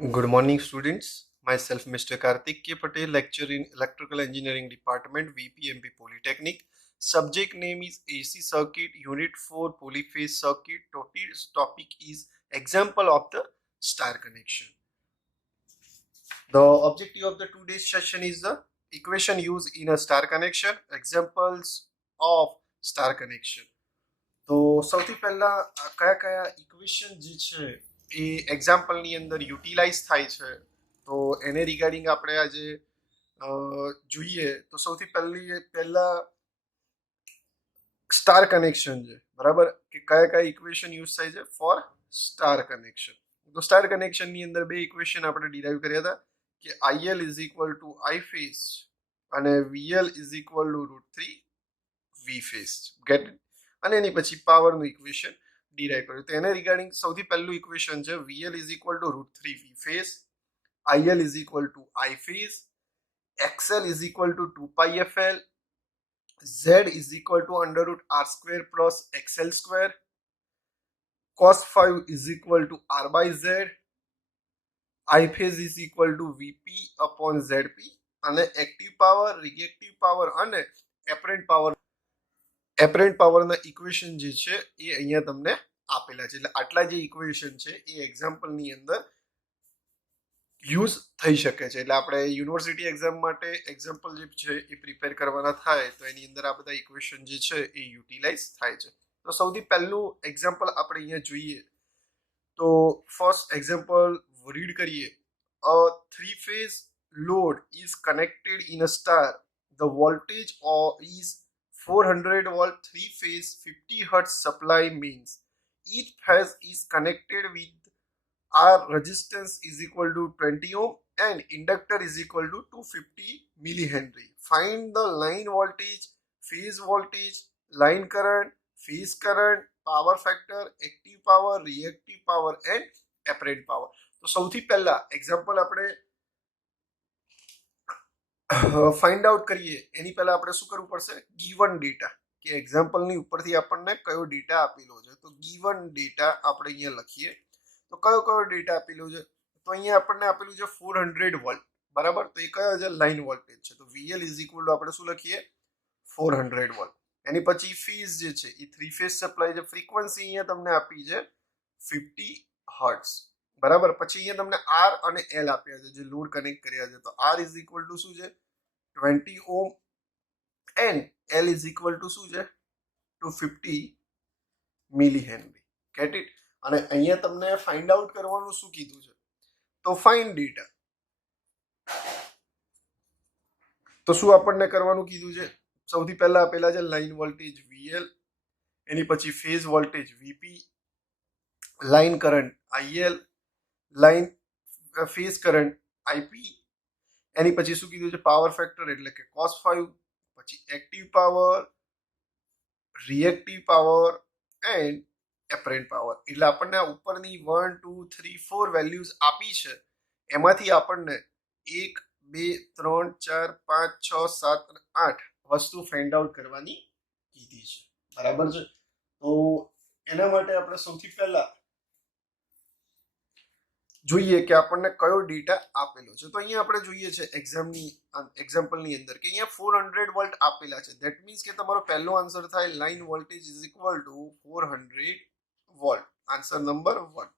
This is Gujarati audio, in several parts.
Good morning, students. Myself, Mr. Karthik K. Patel, lecturer in Electrical Engineering Department, VPMP Polytechnic. Subject name is AC Circuit, Unit 4, Polyphase Circuit. Topic is example of the star connection. The objective of the today's session is the equation used in a star connection, examples of star connection. તો સૌથી પહેલા કયા કયા ઇક્વેશન જે છે એ એક્ઝામ્પલની અંદર યુટિલાઇઝ થાય છે તો એને રિગાર્ડિંગ આપણે આજે જોઈએ તો સૌથી પહેલા સ્ટાર કનેક્શન છે બરાબર કે કયા કયા ઇક્વેશન યુઝ થાય છે ફોર સ્ટાર કનેક્શન તો સ્ટાર કનેક્શનની અંદર બે ઇક્વેશન આપણે ડિરાઈવ કર્યા હતા કે IL is equal to I phase અને VL is equal to √3 V phase get અને એની પછી પાવરનું ઇક્વેશન ડિરાઈવ કર્યું તો એને રિગાર્ડિંગ સૌથી પહેલું ઇક્વેશન છે VL is equal to √3 V phase IL is equal to I phase XL is equal to 2 pi FL, Z is equal to under root R square plus XL square, cos 5 is equal to R by Z, I phase is equal to VP upon ZP, અને એક્ટિવ પાવર, રિએક્ટિવ પાવર અને એપરન્ટ પાવરના ઇક્વેશન જે છે એ અહીંયા તમને આપેલા છે એટલે આટલા જે ઇક્વેશન છે એ એક્ઝામ્પલની અંદર યુઝ થઈ શકે છે એટલે આપણે યુનિવર્સિટી એક્ઝામ માટે એક્ઝામ્પલ જે છે એ પ્રિપેર કરવાના થાય તો એની અંદર આ બધા ઇક્વેશન જે છે એ યુટિલાઇઝ થાય છે તો સૌથી પહેલું એક્ઝામ્પલ આપણે અહીંયા જોઈએ તો ફર્સ્ટ એક્ઝામ્પલ રીડ કરીએ અ 3-phase load is connected in a star. The voltage is 400 volt 3-phase 50 hertz supply means each phase is connected with our resistance is equal to 20 ohm and inductor is equal to 250 millihenry. Find the line voltage, phase voltage, line current, phase current, power factor, active power, reactive power and apparent power. તો સૌથી પહેલા એક્ઝામ્પલ આપણે ફાઇન્ડ આઉટ કરીએ એની પહેલા આપણે શું કરવું પડશે ગીવન ડેટા કે એક્ઝામ્પલની ઉપરથી આપણને કયો ડેટા આપેલો છે તો ગીવન ડેટા આપણે અહીંયા લખીએ તો કયો કયો ડેટા આપેલો છે તો અહીંયા આપણને આપેલું છે 400 વોલ્ટ બરાબર તો એ કયો છે લાઇન વોલ્ટેજ છે તો VL ઇઝ ઇક્વલ ટુ આપણે શું લખીએ 400 વોલ્ટ એની પછી ફેઝ જે છે એ 3-phase સપ્લાય છે ફ્રીક્વન્સી અહીંયા તમને આપી છે 50 હર્ટ્ઝ બરાબર પછી અહીંયા તમને R અને L આપ્યા છે જે લોડ કનેક્ટ કર્યા છે તો R ઇઝ ઇક્વલ ટુ શું છે 20 ohm and L is equal to શું છે 250 મિલી હેનરી ગેટ ઇટ અને અહીંયા તમને ફાઇન્ડ આઉટ કરવાનું શું કીધું છે તો ફાઇન્ડ ડેટા તો શું આપણને કરવાનું કીધું છે સૌથી પહેલા આપેલા છે લાઇન વોલ્ટેજ VL એની પછી phase voltage VP line current IL line phase current IP એની પછી શું કીધું છે પાવર ફેક્ટર એટલે કે cos 5 પછી active power reactive power and apparent power એટલે આપણને આ ઉપરની 1 2 3 4 વેલ્યુઝ આપી છે એમાંથી આપણને 1 2 3 4 5 6 7 અને 8 વસ્તુ ફાઇન્ડ આઉટ કરવાની કીધી છે બરાબર છે તો એના માટે આપણે સૌથી પહેલા જોઈએ કે આપણને કયો ડેટા આપેલો છે તો અહીંયા આપણે જોઈએ છે એક્ઝામ્પલની અંદર કે અહીંયા 400 વોલ્ટ આપેલા છે ધેટ મીન્સ કે તમારો પહેલો આન્સર થાય line voltage is equal two 400 volt answer number 1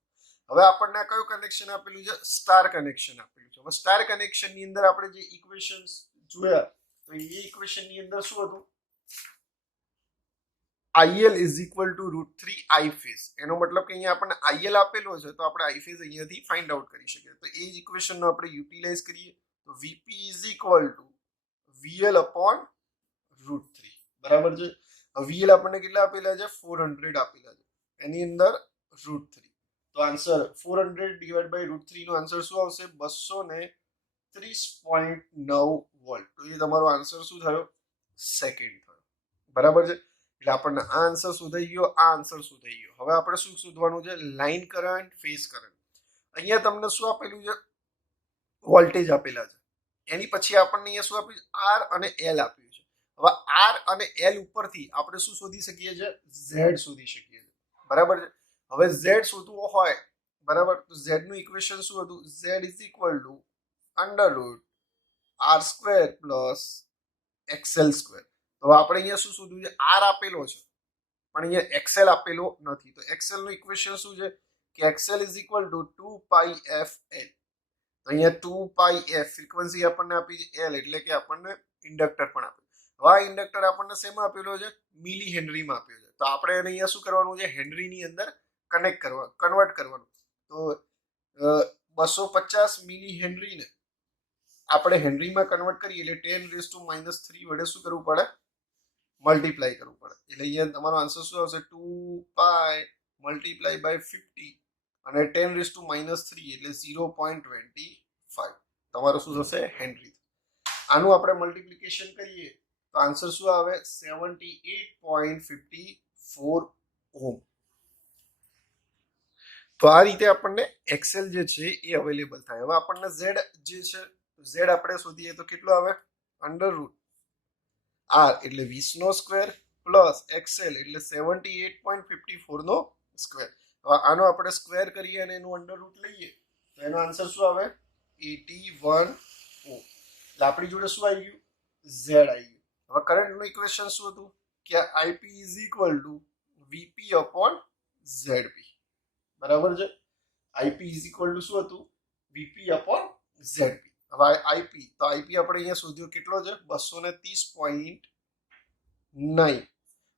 હવે આપણને કયું કનેક્શન આપેલું છે સ્ટાર કનેક્શન આપેલું છે હવે સ્ટાર કનેક્શનની અંદર આપણે જે ઇક્વેશન્સ જોયા તો એ ઇક્વેશનની અંદર શું હતું IL is equal to √3 I phase એનો મતલબ કે અહીંયા આપણને IL આપેલો છે તો આપણે I phase અહીંયાથી ફાઇન્ડ આઉટ કરી શકીએ તો એ જ ઇક્વેશનનો આપણે યુટિલાઇઝ કરીએ તો VP is equal to VL upon √3 બરાબર છે VL આપણને કેટલા આપેલા છે 400 આપેલા છે એની અંદર √3 તો આન્સર 400 ડિવાઇડ બાય √3 નો આન્સર શું આવશે 230.9 વોલ્ટ તો એ તમારો આન્સર શું થયો સેકન્ડ થયો બરાબર છે એટલે આપણને આ આન્સર શોધાઈ ગયો આ આન્સર શોધાઈ ગયો હવે આપણે શું શોધવાનું છે લાઇન કરંટ ફેઝ કરંટ અહીંયા તમને શું આપેલું છે વોલ્ટેજ આપેલા છે એની પછી આપણને અહીંયા શું આપ્યું છે R અને L આપ્યું છે હવે R અને L ઉપરથી આપણે શું શોધી શકીએ છીએ Z શોધી શકીએ છીએ બરાબર છે હવે Z શોધવો હોય બરાબર. તો z નું ઇક્વેશન શું હતું? z is equal to under root R square plus XL square. તો આપણે અહીંયા શું શોધ્યું છે? આર આપેલો છે પણ અહીંયા એક્સએલ આપેલો નથી. તો એક્સએલ નું ઇક્વેશન શું છે કે XL is equal two 2 pi F L. તો અહીંયા 2 પાઈ એફ ફ્રીક્વન્સી આપણને આપી છે એલ, એટલે કે આપણને ઇન્ડક્ટર પણ આપ્યું. હવે આ ઇન્ડક્ટર આપણને શેમાં આપેલો છે? મિલી હેનરીમાં આપ્યો છે. તો આપણે એને અહીંયા શું કરવાનું છે? હેનરીની અંદર કન્વર્ટ કરવાનું. તો 250 મિલી હેનરીને આપણે હેનરીમાં કન્વર્ટ કરીએ એટલે 10⁻³ વડે શું કરવું પડે? મલ્ટીપ્લાય કરવું પડે. એટલે અહીંયા તમારો આન્સર શું આવશે? 2 પાઈ મલ્ટીપ્લાય બાય 50 અને 10⁻³ એટલે 0.25 તમારો શું થશે? હેનરી. આનું આપણે મલ્ટીપ્લિકેશન કરીએ તો આન્સર શું આવે? 78.54 ઓહમ. તો આ રીતે આપણને એક્સેલ જે છે એ અવેલેબલ થાય. હવે આપણને ઝેડ જે છે, ઝેડ આપણે શોધીએ તો કેટલો આવે? અંડર રૂટ આર એટલે 20 નો સ્ક્વેર પ્લસ એક્સએલ એટલે 78.54 નો સ્ક્વેર. હવે આનો આપણે સ્ક્વેર કરીએ અને એનું અંડર રૂટ લઈએ તો એનો આન્સર શું આવે? 81 ઓહમ. એટલે આપણી જોડે શું આવી ગયું? ઝેડ આવી ગયું. હવે કરંટનું ઇક્વેશન શું હતું? કે IP is equal two VP upon ઝેડપી. બરાબર છે. આઈપી ઇઝ ઇક્વલ ટુ શું હતું? VP upon ઝેડપી. હવે આઈપી, તો આઈપી આપણે અહીંયા શોધ્યો કેટલો છે? 230.9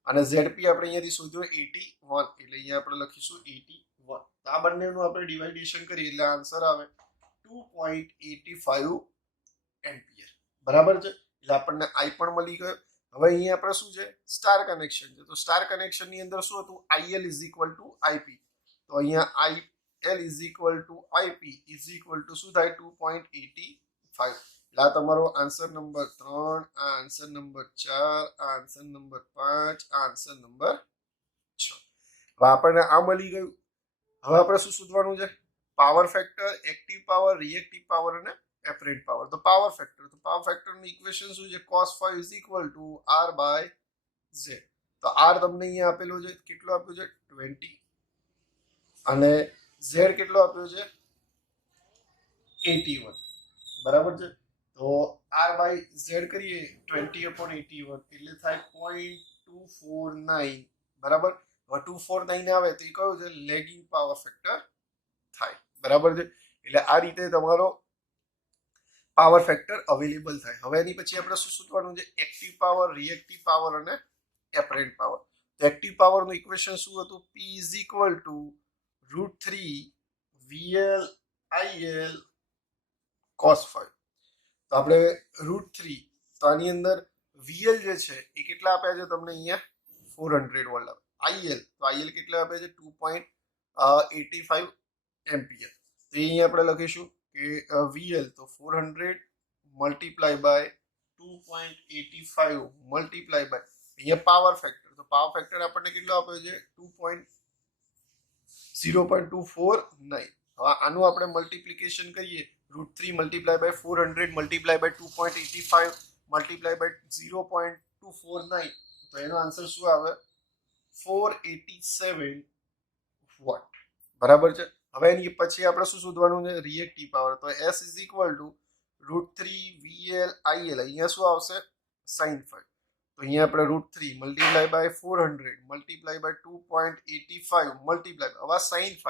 અને ઝેડપી આપણે અહીંયાથી શોધ્યો 81, એટલે અહીંયા આપણે લખીશું 81. તો આ બંનેનું આપણે ડિવાઇડેશન કરીએ એટલે આન્સર આવે 2.85 એમ્પિયર. બરાબર છે. એટલે આપણને આઈ પણ મળી ગયો. હવે અહીંયા આપણે શું છે? સ્ટાર કનેક્શન છે. તો સ્ટાર કનેક્શન ની અંદર શું હતું? IL is equal two IP. તો અહીંયા IL is equal two IP is equal to શું થાય? 2.85. એટલે આ તમારો આન્સર નંબર 3, આ આન્સર નંબર 4, આ આન્સર નંબર 5, આ આન્સર નંબર 6. હવે આપણને આ મળી ગયું. હવે આપણે શું શોધવાનું છે? Power factor, active power, reactive power અને એપરન્ટ પાવર. તો પાવર ફેક્ટર નું ઇક્વેશન શું છે? cos5 is equal to r by z. તો r તમને અહીંયા આપેલો છે, કેટલો આપ્યો છે? 20 અને z કેટલો આપ્યો છે? 81. બરાબર છે. તો r બાય z કરીએ 20/81 એટલે થાય 0.249. બરાબર. હવે 249 આવે તો એ કયો છે? લેગિંગ પાવર ફેક્ટર થાય. બરાબર છે. એટલે આ રીતે તમારો પાવર ફેક્ટર અવેલેબલ થાય. હવે એની પછી આપણે શું શોધવાનું છે? એક્ટિવ પાવર, રિએક્ટિવ પાવર અને એપરન્ટ પાવર. તો એક્ટિવ પાવર નું ઇક્વેશન શું હતું? P is equal to √3 VL IL cos5. તો આપણે √3, તો આની અંદર VL જે છે એ કેટલા આપ્યા છે તમને? અહીંયા 400 વોલ્ટ આવે. IL, તો IL કેટલા આપ્યા છે? 2.85 એમ્પિયર. તો અહીંયા આપણે લખીશું કે VL તો 400 મલ્ટીપ્લાય બાય 2.85 મલ્ટીપ્લાય બાય અહીંયા પાવર ફેક્ટર. તો પાવર ફેક્ટર આપણને કેટલો આપ્યો છે? 0.249. હવે આનું આપણે મલ્ટીપ્લિકેશન કરીએ. √3 multiply by 400 multiply by 2.85 multiply by 0.249. તો એનો આન્સર શું આવે? 487 વોટ. બરાબર છે. હવે એની પછી આપણે શું શોધવાનું છે? Reactive power. તો S is equal to √3 VL IL. અહીંયા શું આવશે? sin5. તો અહીંયા આપણે √3 multiply by 400 multiply by 2.85 multiply, હવે sin5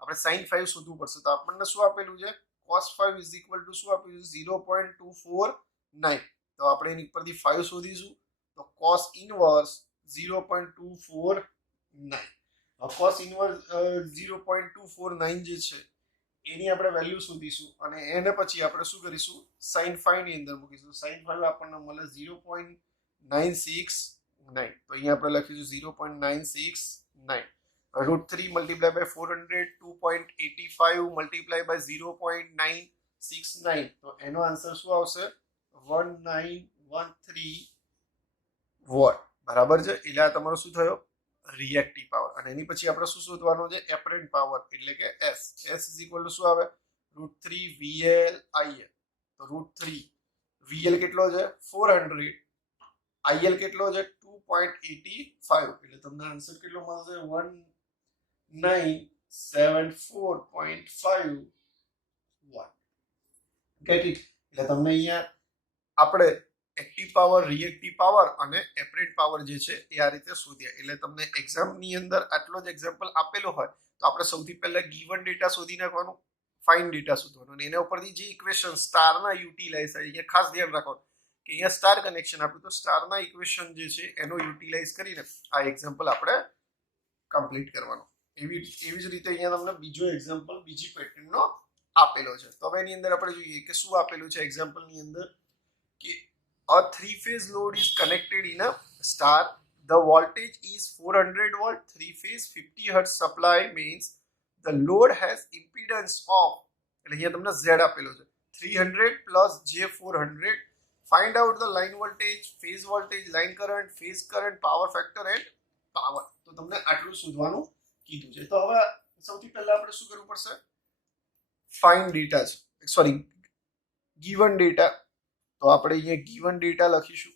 આપણે sin5 શોધવું પડશે. તો આપણને શું આપેલું છે? cos5 ઇઝ ઇક્વલ ટુ શું આપ્યું છે? 0.249. તો આપણે એની પરથી 5 શોધીશું તો cos ઇનવર્સ 0.249. cos ઇનવર્સ 0.249 જે છે એની આપણે વેલ્યુ શોધીશું અને એને પછી આપણે શું કરીશું? sin5 ની અંદર મૂકીશું. sin5 આપણને મળે 0.969. તો અહીંયા આપણે લખીશું 0.969. √3 મલ્ટીપ્લાય બાય 400 2.85 મલ્ટીપ્લાય બાય 0.969. તો એનો આન્સર શું આવશે? 1913 વોટ. બરાબર છે. એટલે આ તમારો શું થયો? Reactive power. અને એની પછી આપણે શું શોધવાનું છે? એપરન્ટ પાવર એટલે કે S. S is equal to શું આવે? √3 VL IL. તો √3 VL કેટલો છે? 400. IL કેટલો છે? 2.85. એટલે તમને આન્સર કેટલો મળશે? 1913 74.5 વોટ. Get it? એટલે તમને અહીંયા આપણે એક્ટિવ પાવર, રિએક્ટિવ પાવર અને એપરન્ટ પાવર જે છે એ આ રીતે શોધ્યા. એટલે તમને એક્ઝામની અંદર આટલો જ એક્ઝામ્પલ આપેલો હોય તો આપણે સૌથી પહેલા ગીવન ડેટા શોધી નાખવાનું, ફાઇન ડેટા શોધવાનું, અને એના ઉપરથી જે ઇક્વેશન સ્ટારના યુટિલાઇઝ થાય, અહીંયા ખાસ ધ્યાન રાખવાનું કે અહીંયા સ્ટાર કનેક્શન આપ્યું તો સ્ટારના ઇક્વેશન જે છે એનો યુટિલાઇઝ કરીને આ એક્ઝામ્પલ આપણે કમ્પ્લીટ કરવાનો. એવી જ રીતે અહીંયા તમને બીજો એક્ઝામ્પલ બીજી પેટર્નનો આપેલો છે. તો હવે એની અંદર આપણે જોઈએ કે શું આપેલું છે એક્ઝામ્પલની અંદર કે a three phase load is connected in a star. The voltage is 400 volt. Three phase 50 hertz supply means the load has impedance of, એટલે અહીંયા તમને Z આપેલો છે, 300 plus J400. Find out the line voltage, phase voltage, line current, phase current, power factor and power. તો તમને આટલું શોધવાનું કીધું છે. તો હવે સૌથી પહેલા આપણે શું કરવું પડશે? ફાઇન ડેટા છે, સોરી ગીવન ડેટા. તો આપણે અહીંયા ગીવન ડેટા લખીશું.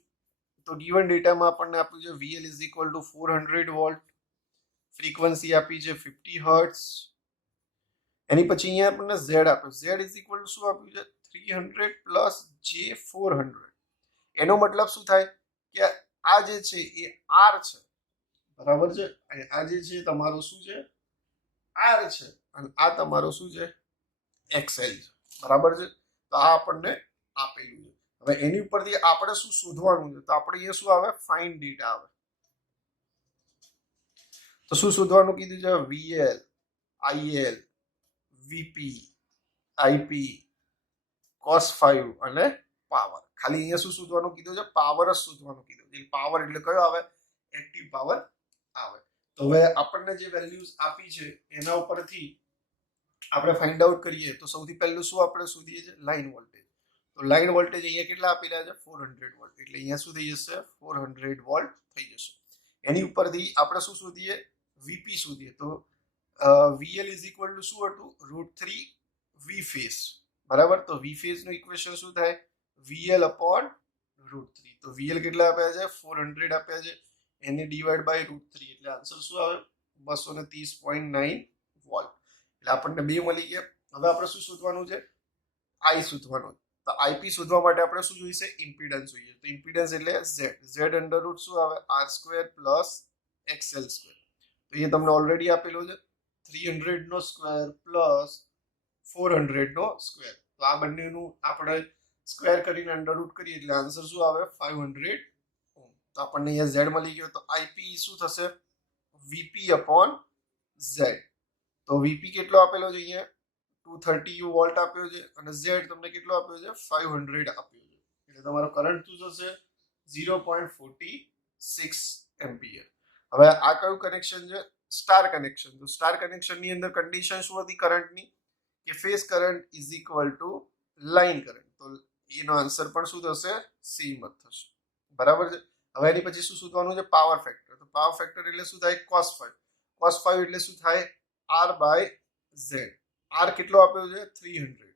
તો ગીવન ડેટામાં આપણને આપ્યું છે VL is equal two 400 volt, frequency આપી છે 50 હર્ટ્ઝ. એની પછી અહીંયા આપણને Z આપ્યો, Z ઇઝ ઇક્વલ ટુ શું આપ્યું છે 300 પ્લસ J400. એનો મતલબ શું થાય કે આ જે છે એ R છે, બરાબર છે, આ જે છે તમારો શું છે R છે, અને આ તમારો શું છે XL છે, બરાબર છે. તો આ આપણને આપેલું છે. હવે એની ઉપરથી આપણે શું શોધવાનું છે? તો આપણે અહીંયા શું આવે? ફાઇન ડેટા આવે. તો શું શોધવાનું કીધું છે? VL, IL, VP, IP, cos5 અને પાવર. ખાલી અહીંયા શું શોધવાનું કીધું છે? પાવર જ શોધવાનું કીધું છે. પાવર એટલે કયો આવે? એક્ટિવ પાવર આવે. તો હવે આપણને જે વેલ્યુઝ આપી છે એના ઉપરથી આપણે ફાઇન્ડ આઉટ કરીએ તો સૌથી પહેલું શું આપણે શોધીએ છીએ? Line voltage. તો લાઇન વોલ્ટેજ અહીંયા કેટલા આપેલા છે? 400 વોલ્ટ. એટલે અહીંયા શું થઈ જશે? 400 વોલ્ટ થઈ જશે. એની ઉપરથી આપણે શું શોધીએ? વીપી શોધીએ. તો VL ઇઝ ઇક્વલ ટુ શું હતું? √3 V ફેઝ, બરાબર. તો V ફેઝ નું ઇક્વેશન શું થાય? VL upon √3. તો VL કેટલા આપ્યા છે? 400 આપ્યા છે, એને ડિવાઈડ બાય √3 એટલે આન્સર શું આવે? 230.9 વોલ્ટ. એટલે આપણને બે મળી ગયા. હવે આપણે શું શોધવાનું છે? I શોધવાનું. તો IP શોધવા માટે આપણે શું જોઈશે? ઇમ્પિડન્સ જોઈએ. તો ઇમ્પિડન્સ એટલે Z. Z અંડર રૂટ શું આવે? R² plus XL². તો એ તમને ઓલરેડી આપેલું છે 300 નો સ્ક્વેર પ્લસ 400 નો સ્ક્વેર. તો આ બંનેનું આપણે સ્ક્વેર કરીને અંડર રૂટ કરીએ એટલે આન્સર શું આવે? 500 ઓહ્મ. તો આપણને અહીંયા Z મળી ગયો. તો IP શું થશે? VP upon Z. તો VP કેટલો આપેલો છે? અહીંયા 230 વોલ્ટ આપ્યો છે, અને Z તમને કેટલો આપ્યો છે? 500 આપ્યો છે. એટલે તમારો કરંટ શું થશે? 0.46 એમ્પિયર. હવે આ કયું કનેક્શન છે? Star connection. તો સ્ટાર કનેક્શન ની અંદર કન્ડિશન શું હતી કરંટની? કે phase current is equal to line current. તો એનો આન્સર પણ શું થશે? સેમ જ થશે, બરાબર છે. હવે એની પછી શું શોધવાનું છે? Power factor. તો પાવર ફેક્ટર એટલે શું થાય? cos5. cos5 એટલે શું થાય? R/Z. R કેટલો આપ્યો છે? 300,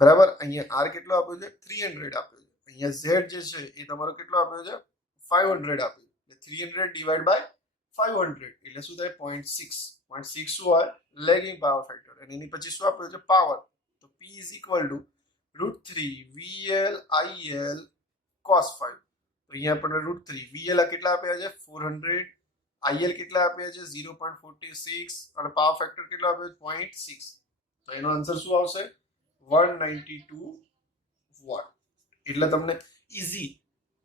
બરાબર. અહીંયા R કેટલો આપ્યો છે? 300 આપ્યો છે. અહીંયા Z જે છે એ તમારો કેટલો આપ્યો છે? 500 આપ્યો છે. 300 ડિવાઈડ બાય 500 એટલે શું થાય? 0.6. 0.6 શું હોય? Lagging power factor. અને એની પછી શું આપ્યો છે? પાવર. તો P is equal to √3 VL IL cos5. તો અહીંયા આપણને √3 VL કેટલા આપ્યા છે? 400, IL કેટલા આપ્યા છે? 0.46, અને પાવર ફેક્ટર કેટલો આપ્યો છે? 0.6. તો એનો આન્સર શું આવશે? 192 વોટ. એટલે તમને ઈઝી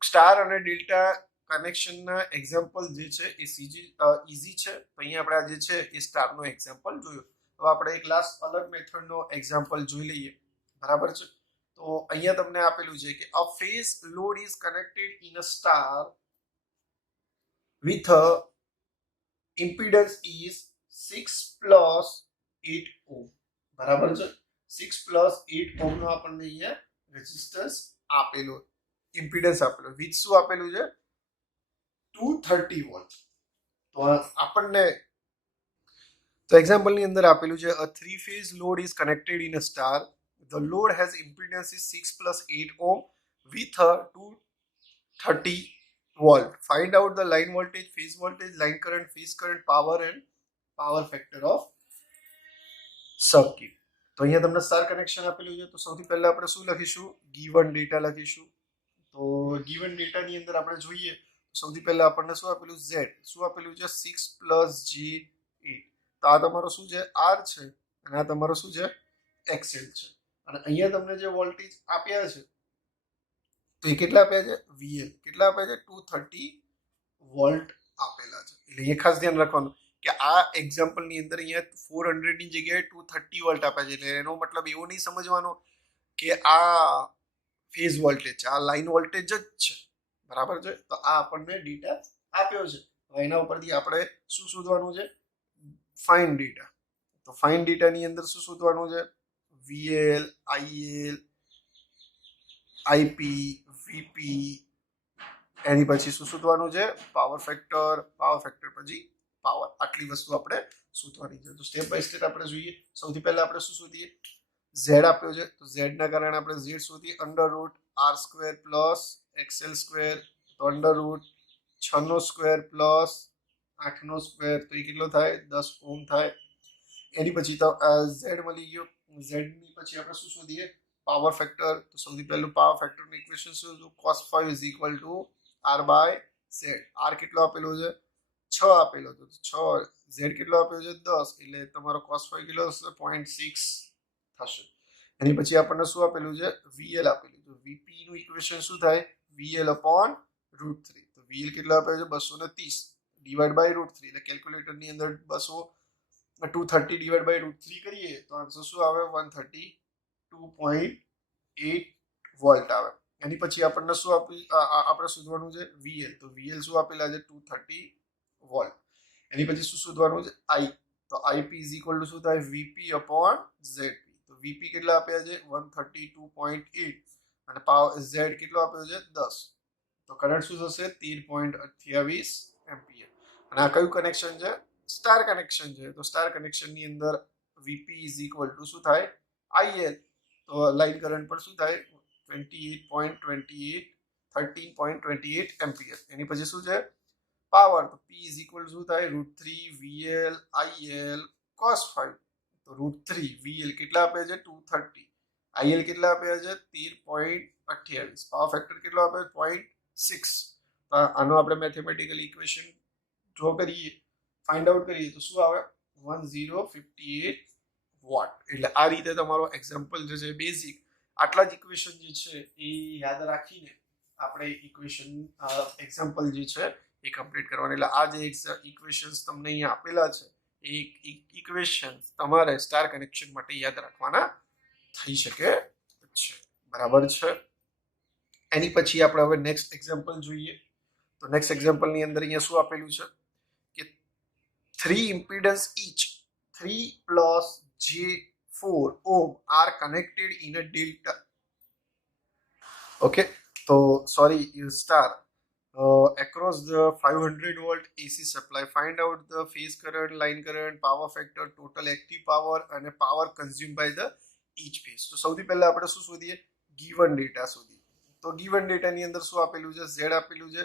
સ્ટાર અને ડેલ્ટા કનેક્શનના એક્ઝામ્પલ જે છે એ ઈઝી છે. તો અહીંયા આપણે આ જે છે એ સ્ટારનો એક્ઝામ્પલ જોયો. હવે આપણે એક લાસ્ટ અલગ મેથડનો એક્ઝામ્પલ જોઈ લઈએ, બરાબર છે. તો અહીંયા તમને આપેલું છે કે a phase load is connected in a star with a impedance is 6 plus 8 ohm, બરાબર છે. 6 plus 8 ohm નો આપણને અહીંયા રેઝિસ્ટન્સ આપેલો, ઇમ્પિડન્સ આપેલો, વિથ શું આપેલું છે? 230 વોલ્ટ. તો આપણને તો એક્ઝામ્પલ ની અંદર આપેલું છે a three phase load is connected in a star. The load has impedance is 6 plus 8 ohm with a 230 volt. Find out the line voltage, phase voltage, line current, phase current, power and power factor of circuit. તો અહીંયા તમને સ્ટાર કનેક્શન આપેલું છે. તો સૌથી પહેલા આપણે શું લખીશું? ગીવન ડેટા લખીશું. તો ગીવન ડેટાની અંદર આપણે જોઈએ સૌથી પહેલા આપણને શું આપેલું? ઝેડ. શું આપેલું છે? 6 + G8. તો આ તમારો શું છે? આર છે અને આ તમારો શું છે? એક્સએલ છે. અને અહીંયા તમને જે વોલ્ટેજ આપ્યા છે તો એ કેટલા આપ્યા છે? વીએલ. કેટલા આપ્યા છે? 230 વોલ્ટ આપેલા છે. એટલે એ ખાસ ધ્યાન રાખવાનું કે આ એક્ઝામ્પલની અંદર અહીંયા 400 ની જગ્યાએ 230 વોલ્ટ આપ્યા છે. એટલે એનો મતલબ એવો નહીં સમજવાનો કે આ ફેઝ વોલ્ટેજ છે, આ લાઈન વોલ્ટેજ જ છે. બરાબર છે? તો આ આપણને ડેટા આપ્યો છે. તો એના ઉપરથી આપણે શું શોધવાનું છે? Find data. તો ફાઇન ડેટાની અંદર શું શોધવાનું છે? વીએલ, આઈએલ, આઈપી, વીપી, એની પછી શું શોધવાનું છે? Power factor. પાવર ફેક્ટર પછી પાવર. આટલી વસ્તુ આપણે શોધવાની છે. તો સ્ટેપ બાય સ્ટેપ આપણે જોઈએ. સૌથી પહેલા આપણે શું શોધીએ? ઝેડ આપ્યો છે તો ઝેડ ના કારણે આપણે ઝેડ શોધીએ. √r² + xl². તો √6² + 8² તો એ કેટલો થાય? 10 ઓહ્મ થાય. એની પછી તો ઝેડ મળી ગયો. ઝેડ ની પછી આપણે શું શોધીએ? Power factor. તો સૌથી પહેલું પાવર ફેક્ટરનું ઇક્વેશન શું છે? cos⁡φ = r/z. r કેટલો આપેલો છે? 6 આપેલો છે. તો 6 ઝેડ કેટલો આપ્યો છે? 10. એટલે તમારો cos⁡φ કેટલો હશે? 0.6 થશે. એની પછી આપણને શું આપેલું છે? વીએલ આપેલું છે. વીપી નું ઇક્વેશન શું થાય? VL/√3. તો વીએલ કેટલો આપ્યો છે? 230 / √3. એટલે કેલ્ક્યુલેટર ની અંદર 230 / √3 કરીએ તો આન્સર શું આવે? 132.8 વોલ્ટ આવે. એની પછી આપણને શું આપણે શોધવાનું છે? વીએલ. તો વીએલ શું આપેલા છે? 230 વોલ્ટ. એની પછી શું શોધવાનું છે? આઈ. તો આઈપી = શું થાય? VP/ZP. તો વીપી કેટલા આપ્યા છે? 132.8 અને પાવર ઝેડ કેટલો આપ્યો છે? 10. તો કરંટ શું થશે? 13.28 એમ્પિયર. અને આ કયું કનેક્શન છે? સ્ટાર કનેક્શન છે. તો સ્ટાર કનેક્શન ની અંદર વીપી = શું થાય? આઈએલ. તો લાઈન કરંટ પર શું થાય? 13.28 એમ્પિયર. એની પછી શું છે? પાવર. તો P = શું થાય? √3 VL IL cos⁡φ. તો √3 VL કેટલા આપે છે? 230. IL કેટલા આપ્યા છે? 13.28. પાવર ફેક્ટર કેટલો આપે છે? 0.6. આનો આપણે મેથેમેટિકલ ઇક્વેશન ડ્રો કરીએ, ફાઇન્ડ આઉટ કરીએ તો શું આવે? 1058 વોટ. એટલે આ રીતે તમારો એક્ઝામ્પલ જે છે બેઝિક આટલા જ ઇક્વેશન જે છે એ યાદ રાખીને આપણે ઇક્વેશન એક્ઝામ્પલ જે છે એ કમ્પ્લીટ કરવાની. એટલે આ જે ઇક્વેશન્સ તમને અહીંયા આપેલા છે એ ઇક્વેશન તમારે સ્ટાર કનેક્શન માટે યાદ રાખવાના થઈ શકે છે. બરાબર છે? એની પછી આપણે હવે નેક્સ્ટ એક્ઝામ્પલ જોઈએ. તો નેક્સ્ટ એક્ઝામ્પલની અંદર અહીંયા શું આપેલું છે કે 3 impedance each 3 + J4 ohm are connected in a delta. Okay, so sorry, you star across the 500 volt AC supply. Find out the phase current, line current, power factor, total active power and power consumed by the each phase. તો સૌથી પહેલા આપણે શું શોધીએ? ગીવન ડેટા શોધીએ. તો ગીવન ડેટાની અંદર શું આપેલું છે? ઝેડ આપેલું છે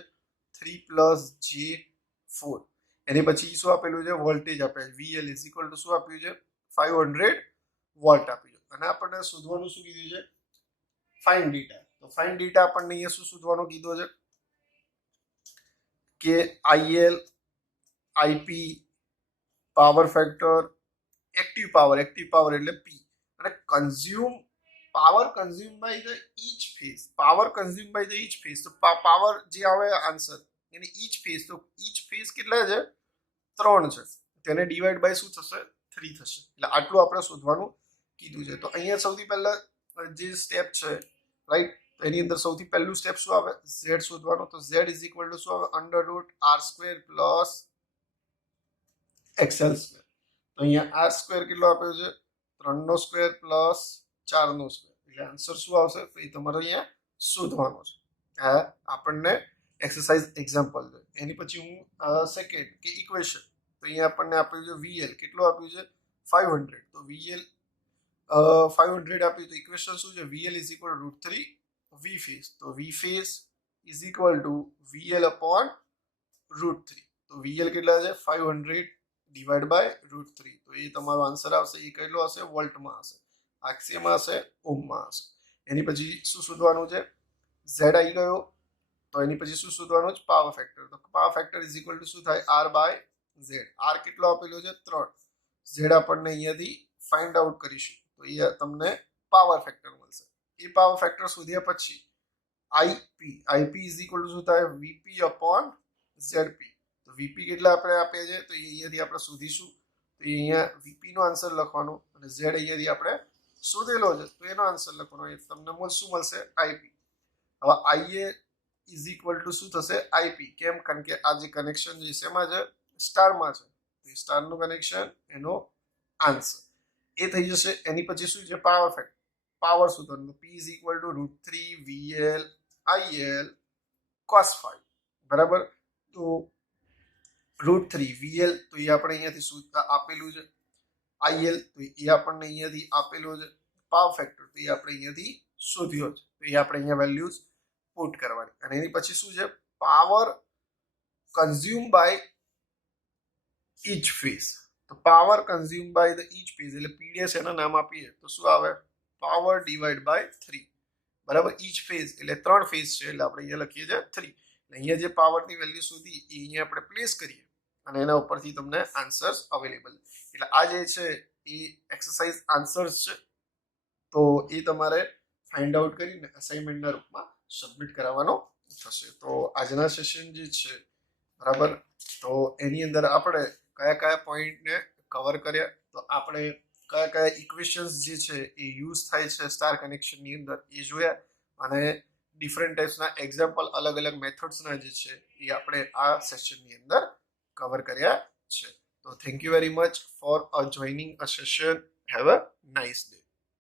3 + J4. એની પછી શું આપેલું છે? વોલ્ટેજ આપે છે VL = શું આપ્યું છે? 500 વોલ્ટ આપ્યું છે. અને આપણને શોધવાનું શું કીધું છે? Find data. તો ફાઇન ડેટા આપણને અહીંયા શું શોધવાનો કીધો છે કે IL, IP, power factor, active power એટલે P, અને consume power consume by the each phase. Power consume by the each phase. તો પાવર જે આવે આન્સર એને ઈચ ફેઝ. તો ઈચ ફેઝ કેટલા છે? 3 છે. તેને ડિવાઈડ બાય શું થશે? 3 થશે. એટલે આટલું આપણે શોધવાનું કીધું છે. તો અહીંયા સૌથી પહેલા જે સ્ટેપ છે રાઈટ, તો એની અંદર સૌથી પહેલું સ્ટેપ શું આવે? ઝેડ શોધવાનો. તો ઝેડ = શું આવે? √r² + xl². તો અહીંયા r² કેટલો આપ્યો છે? 3² + 4². એટલે આન્સર શું આવશે? તો એ તમારે અહીંયા શોધવાનો છે. આ આપણને એક્સરસાઇઝ એક્ઝામ્પલ છે. એની પછી હું સેકન્ડ કે ઇક્વેશન. તો અહીંયા આપણને આપ્યું છે VL કેટલો આપ્યું છે? 500. તો VL 500 આપ્યું. તો ઇક્વેશન શું છે? VL = √3 V phase. તો V phase = VL/√3. તો VL કેટલા છે? 500. Divide by √3. તો એ તમારો આન્સર આવશે એ કેટલો હશે વોલ્ટમાં હશે, આરસીએમાં હશે, ઓમમાં હશે. એની પછી શું શોધવાનું છે ઝેડ આવી ગયો, તો એની પછી શું શોધવાનું છે પાવર ફેક્ટર. તો power factor is equal to શું થાય આર બાય ઝેડ. આર કેટલો આપેલો છે 3, ઝેડ આપણને અહીંયાથી ફાઇન્ડ આઉટ કરીશું તો એ તમને પાવર ફેક્ટર મળશે. એ પાવર ફેક્ટર શોધ્યા પછી આઈપી ઇઝ ઇક્વલ ટુ શું થાય વીપી અપોન ઝેડપી. તો વીપી કેટલા આપણે આપીએ છીએ તો અહીંયાથી આપણે શોધીશું. તો અહીંયા વીપી નો આન્સર લખવાનો અને ઝેડ અહીંયાથી આપણે શોધેલો છે તો એનો આન્સર લખવાનો. એ તમને શું મળશે આઈપી. હવે આઈએ ઇઝ ઇક્વલ ટુ શું થશે આઈપી. કેમ? કારણ કે આ જે કનેક્શન છે શેમાં છે સ્ટારમાં છે, તો સ્ટારનું કનેક્શન એનો આન્સર એ થઈ જશે. એની પછી શું છે પાવર ફેક્ટર. પાવર શું થવાનું પી is equal to √3 VL IL cos 5. બરાબર. તો √3 વીએલ તો એ આપણે અહીંયાથી શું આપેલું છે, આઈએલ તો એ આપણને અહીંયાથી આપેલો છે, પાવર ફેક્ટર તો એ આપણે અહીંયાથી શોધ્યો છે તો એ આપણે અહીંયા વેલ્યુઝ પુટ કરવાની. અને એની પછી શું છે power consume by each phase. તો power consume by the each phase એટલે પીડીએસ એના નામ આપીએ તો શું આવે પાવર ડિવાઈડ બાય 3. બરાબર. ઈચ ફેઝ એટલે 3 ફેઝ છે એટલે આપણે અહીંયા લખીએ છીએ 3. અહીંયા જે પાવરની વેલ્યુ શોધી એ અહીંયા આપણે પ્લેસ કરીએ અને એના ઉપરથી તમને આન્સર્સ અવેલેબલ. એટલે આ જે છે એ એક્સરસાઇઝ આન્સર્સ છે તો એ તમારે ફાઇન્ડ આઉટ કરીને અસાઇનમેન્ટના રૂપમાં સબમિટ કરાવવાનો થશે. તો આજના સેશન જે છે બરાબર તો એની અંદર આપણે કયા કયા પોઈન્ટને કવર કર્યા, તો આપણે કયા કયા ઇક્વેશન્સ જે છે એ યુઝ થાય છે સ્ટાર કનેક્શનની અંદર એ જોયા, અને ડિફરન્ટ ટાઈપ્સના એક્ઝામ્પલ અલગ અલગ મેથડ્સના જે છે એ આપણે આ સેશનની અંદર કવર કર્યા છે. તો thank you very much for joining a session. Have a nice day.